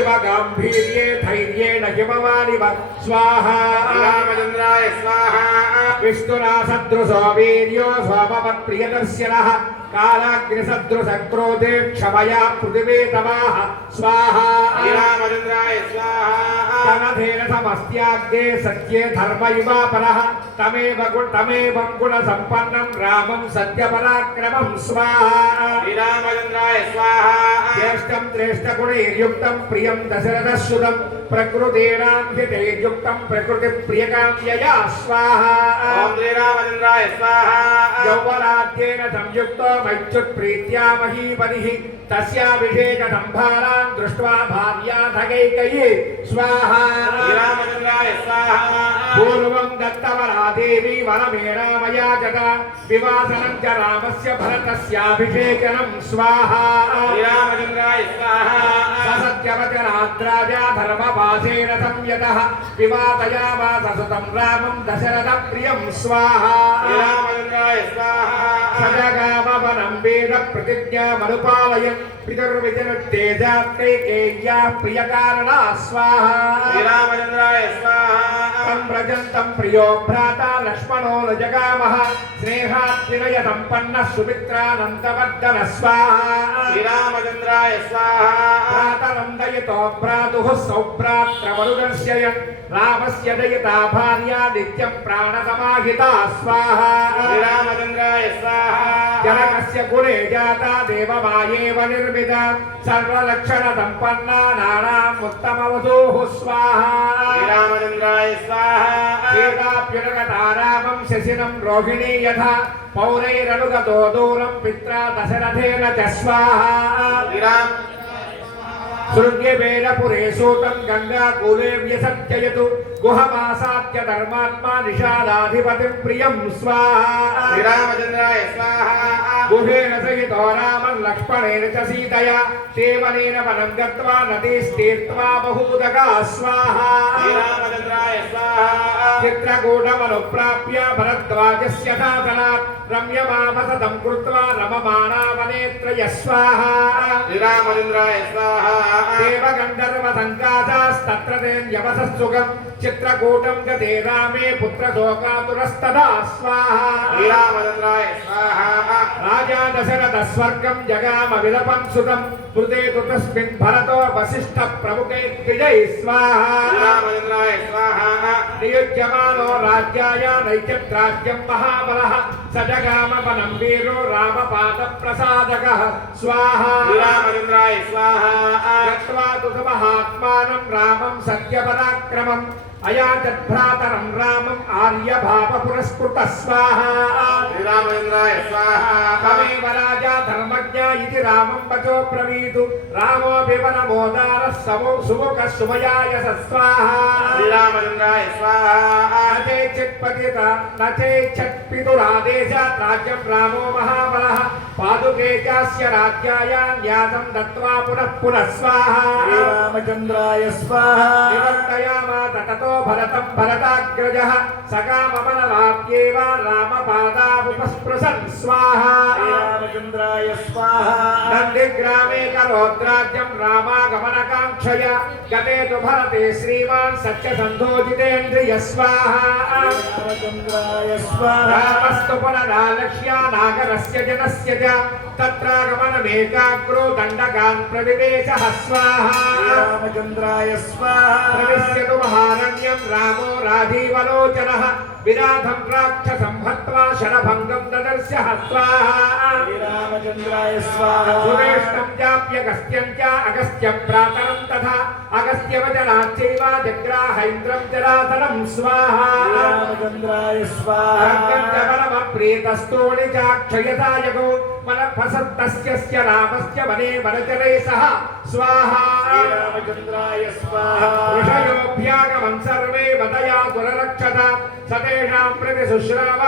इव गाम्भीर्ये धैर्येण हिमवानिव स्वाहा रामचन्द्राय स्वाहा विष्णुना सदृशो वीर्यो सोमवत्प्रियदर्शनः कालाग्निसदृशक्रोधे क्षमया पृथिवी तवाः स्वाहा रामचन्द्राय स्वाहा तमधेन समस्त्याग्ने सत्ये धर्म इवापरः तमेव गुणसम्पन्नं रामं सत्यपराक्रमं स्वाहा रामचन्द्राय स्वाहा ज्येष्ठं श्रेष्ठगुणैर्युक्तं प्रियं दशरथसुतं प्रकृतेनान्यतैर्युक्तं प्रकृतिप्रियकाम्यया स्वाहा ॐ श्रीरामचन्द्राय स्वाहा यौवनाद्येन संयुक्तो मैत्युत्प्रीत्या महीपतिः तस्याभिषेकसम्भारान् दृष्ट्वा भार्याधगैकये स्वाहा रामचन्द्राय स्वाहा पूर्वं दत्तवरा देवी वरमेणामया जगा विवासनं च रामस्य भरतस्याभिषेचनं स्वाहा रामचन्द्राय स्वाहा सत्यवचनाद्राजा धर्मवासेन संयतः विवादयामास सुतं रामं दशरथप्रियं स्वाहा रामचन्द्राय स्वाहा सजगामवनं वेद प्रतिज्ञामनुपालयन् पितुर्विजनुत्तेजात्कैकेय्या प्रियकारणा स्वाहा रामचन्द्राय स्वाहा तं व्रजन्तं प्रियो भ्राता लक्ष्मणो न जगामः स्नेहाद्विनय सम्पन्नः सुमित्रानन्दवर्धनः स्वाहा रामचन्द्राय स्वाहा भ्रातरं दयितो भ्रातुः सौभ्रात्रमनुदर्शयन् रामस्य दयिता भार्या नित्यं प्राणसमाहिता स्वाहा रामचन्द्राय स्वाहा जनकस्य कुले जाता देवमायेव निर्मिता सर्वलक्षणसम्पन्ना नानाम् उत्तमवधूः स्वाहा रामचन्द्राय स्वाहा सीताप्युनगता रामं शशिनं रोहिणी यथा पौरैरनुगतो दूरं पित्रा दशरथेन च स्वाहा सृग्यवेदपुरे सूतं गङ्गाकूले व्यसत्ययतु गुहमासाद्य धर्मात्मा निषादाधिपतिं प्रियं स्वाहा रामचन्द्राय स्वाहा गुहेन सहितो रामं लक्ष्मणेन च सीतया सेवनेन वनं गत्वा नदीस्तीर्त्वा बहूदगा स्वाहा रामचन्द्राय स्वाहा चित्रकूटमनुप्राप्य भरद्वाजस्य शासनात् रम्यमामसतं कृत्वा रममाणा वनेत्रय स्वाहा रामचन्द्राय स्वाहा देवगन्धर्वसङ्काशास्तत्र तेऽन्यवसत्सुखं चित्रकूटं गते रामे पुत्रशोकातुरस्तदा स्वाहा रामचन्द्राय स्वाहा राजा दशरथः स्वर्गं जगाम विलपं सुतं मृते तु तस्मिन् भरतो वसिष्ठः प्रमुखैर्द्विजैः स्वाहा रामचन्द्राय स्वाहा नियुज्यमानो राज्याय नैत्यत्राज्यं महाबलः स जगाम वनं वीरो रामपादप्रसादकः स्वाहा रामचन्द्राय स्वाहा गत्वा तु महात्मानं रामं सत्यपराक्रमम् अयाचद्भ्रातरं रामम् आर्यभावपुरस्कृतः स्वाहा रामचन्द्राय स्वाहा तमेव राजा धर्मज्ञ इति रामं वचो ब्रवीतु रामो विवरमोदारः समो सुमुखः सुमयाय स्वाहा रामचन्द्राय स्वाहा न चेच्छत्पतिता न चेच्छत्पितुरादेशात् राज्यं रामो महाबलः पादुके चास्य राज्याय न्यासं दत्त्वा पुनः स्वाहा रामचन्द्राय स्वाहा निवर्तयामास ततो भरतं भरताग्रजः सकाममनलाप्येव रामपादावुपस्पृशन् स्वाहा रामचन्द्राय स्वाहा नन्दिग्रामे करोद्राज्यं रामागमनकाङ्क्षया गते तु भरते श्रीमान् सत्यसन्धोजितेन्द्रिय स्वाहा रामचन्द्राय स्वाहा रामस्तु पुनरालक्ष्या नागरस्य जनस्य च तत्रागमनमेकाग्रो दण्डकान् प्रविवेशः स्वाहा रामचन्द्राय स्वाहा प्रविश्यतु महारण्यं रामो राजीवलोचनः विराधं राक्षसं हत्वा शरभङ्गं ददर्शः स्वाहा रामचन्द्राय स्वाहा सुरेष्ठं चाप्यगस्त्यं च अगस्त्यं प्रातरं तथा अगस्त्यवचनाच्चैव जग्राहैन्द्रं जरातनं स्वाहा रामचन्द्राय स्वाहा प्रीतस्तोणि चाक्षयतायगो मनःफसत्तस्य रामस्य वने वनचरे सह स्वाहा रामचन्द्राय स्वाहा ऋषयोऽभ्यागमं सर्वे वदया सुररक्षता सतेषां प्रति शुश्राव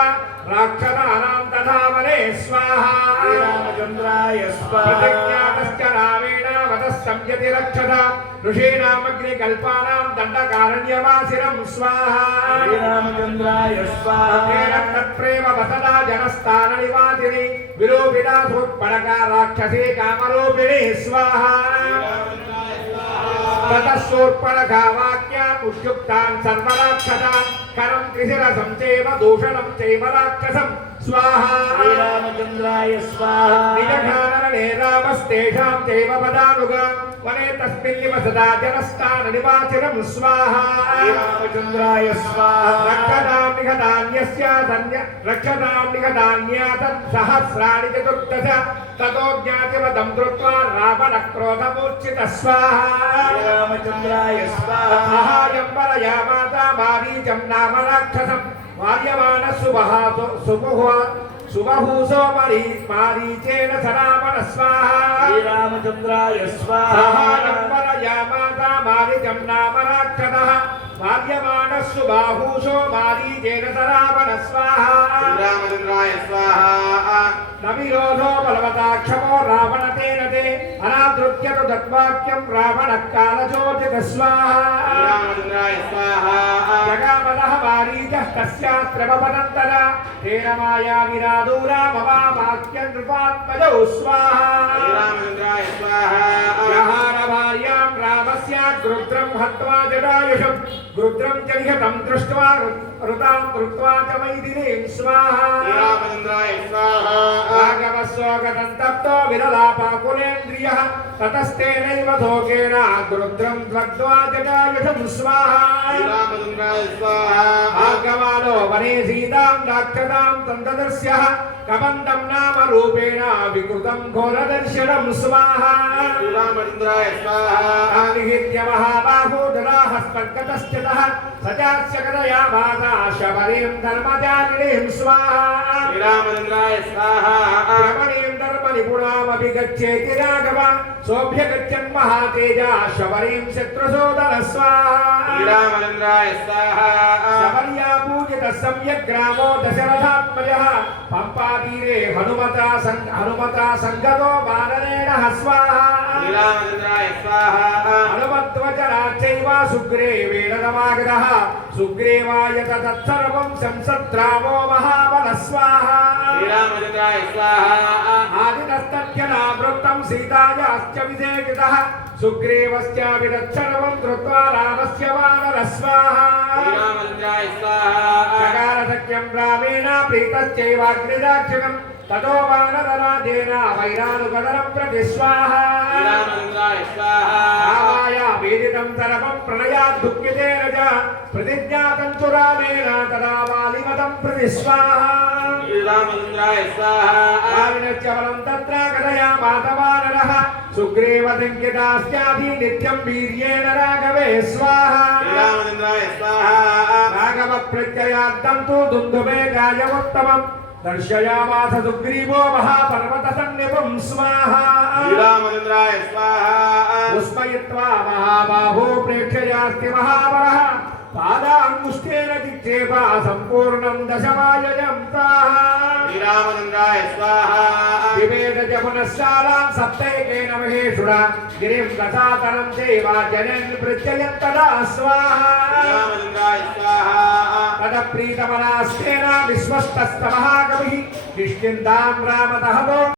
राक्षसानां तथा वने स्वाहा रामचन्द्राय स्वाहा प्रतिज्ञातश्च रामेण वदः संयति रक्षता ऋषीणामग्निकल्पानां दण्डकारण्यवासिनं स्वाहा रामचन्द्राय स्वाहा तत्प्रेम वसदा जनस्थाननिवासिनि विलोपिता सुत्पणका राक्षसी कामरूपिणी स्वाहा ततः शूर्पणखावाक्यान् उद्युक्तान् सर्वराक्षसान् करं त्रिशिरसं चैव दूषणं चैव राक्षसं स्वाहा श्रीरामचन्द्राय स्वाहा निजघानरणे रामस्तेषां चैव पदानुगान् वने तस्मिन् निवसदा जनस्थाननिवासिनं स्वाहा श्रीरामचन्द्राय स्वाहा रक्षतां निगतान्यातत् सहस्राणि चतुर्दश ततो ज्ञातिवतं कृत्वा रावणक्रोधमूर्छितः स्वाहा श्रीरामचन्द्राय स्वाहा सहायं वरयामाता मारीचं नाम राक्षसं वार्यमाणः सुबहूसो मारीचेन स रावणः स्वाहा श्रीरामचन्द्राय स्वाहा सहायं वरयामाता मारीचं नाम राक्षसः वार्यमाणः सुबाहूसो मारीचेन स रावणः स्वाहा श्रीरामचन्द्राय स्वाहा न विरोधो बलवता क्षमो रावण तेन ते अनादृत्य तु तद्वाक्यं रावणः कालचोदितः स्वाहा श्रीरामचन्द्राय स्वाहा जगामदः मारीचः तस्यास्त्रमपदन्तर तेन मायाविरादो रामवाक्यं नृपात्मजौ स्वाहा श्रीरामचन्द्राय स्वाहा जहारभार्यां रामस्य गृध्रं हत्वा जटायुषं गृध्रं च निहतं दृष्ट्वा ऋतां कृत्वा च मैथिलीं स्वाहा श्रीरामचन्द्राय स्वाहा भागवस्वगतं तप्तो विरलापाकुलेन्द्रियः ततस्तेनैव धोकेन गृध्रं दग्ध्वा जटायुषं स्वाहा श्रीरामचन्द्राय स्वाहा भागवानो वने सीतां राक्षसां तन्ददर्श्यः कबन्धं नाम रूपेण विकृतं घोरदर्शनं स्वाहा श्रीरामचन्द्राय स्वाहा आनिहित्य महाबाहो जलाहस्तगतश्चितः स चास्य कथयामासा शबरीं धर्मजालिनीं स्वाहा श्रीरामचन्द्राय स्वाहा शबरीं धर्मनिपुणामपि गच्छेति राघव सोऽभ्यगच्छन् महातेजा शबरीं शत्रुसोदरः स्वाहा श्रीरामचन्द्राय स्वाहा शबर्या पूजितः सम्यक् ग्रामो दशरथात्मजः पम्पातीरे हनुमता सङ्गतो वानरेण स्वाहा श्रीरामचन्द्राय स्वाहा हनुमध्वजराच्चैव सुग्रीवेण समागतः सुग्रीवाय तत्सर्वं संसद्रामो महाबलः स्वाहा श्रीरामचन्द्राय स्वाहा आदितस्तथ्यनावृत्तं सीतायाश्च विसेवितः सुग्रीवस्यापि तत्सर्वं कृत्वा रामस्य वानरः स्वाहा श्रीरामचन्द्राय स्वाहा चकारसख्यं रामेण प्रीतश्चैवाग्निदाक्षकम् ततो वानरराजेन वैरानुपदनं प्रति स्वाहा श्रीरामचन्द्राय स्वाहा रामाय वेदितं सर्वं प्रणयात् दुःखितेन च प्रतिज्ञातं तु रामेण तदा वालिमतं प्रति स्वाहा श्रीरामचन्द्राय स्वाहा वालिनश्च बलं तत्र कथयामास वानरः सुग्रीवसङ्कितास्याधि नित्यं वीर्येण राघवे स्वाहा श्रीरामचन्द्राय स्वाहा राघवप्रत्ययान्तं तु दुन्दुभे गायवोत्तमम् दर्शयामास सुग्रीवो महापर्वतसन्निभं स्वाहा श्रीरामचन्द्राय स्वाहा विस्मयित्वा महाबाहो प्रेक्षयास्ति महाबलः पादाङ्गुष्ठेन चिक्षेप सम्पूर्णं दशमायजं ताः श्रीरामचन्द्राय स्वाहा विवेद च पुनश्चालां सप्तैकेन महेशुरा गिरिं दशातनं चैव जनेन प्रत्ययन्तदा स्वाहा श्रीरामचन्द्राय स्वाहा तदप्रीतमनास्तेन विश्वस्तस्तमहाकविः किष्किन्धां रामतः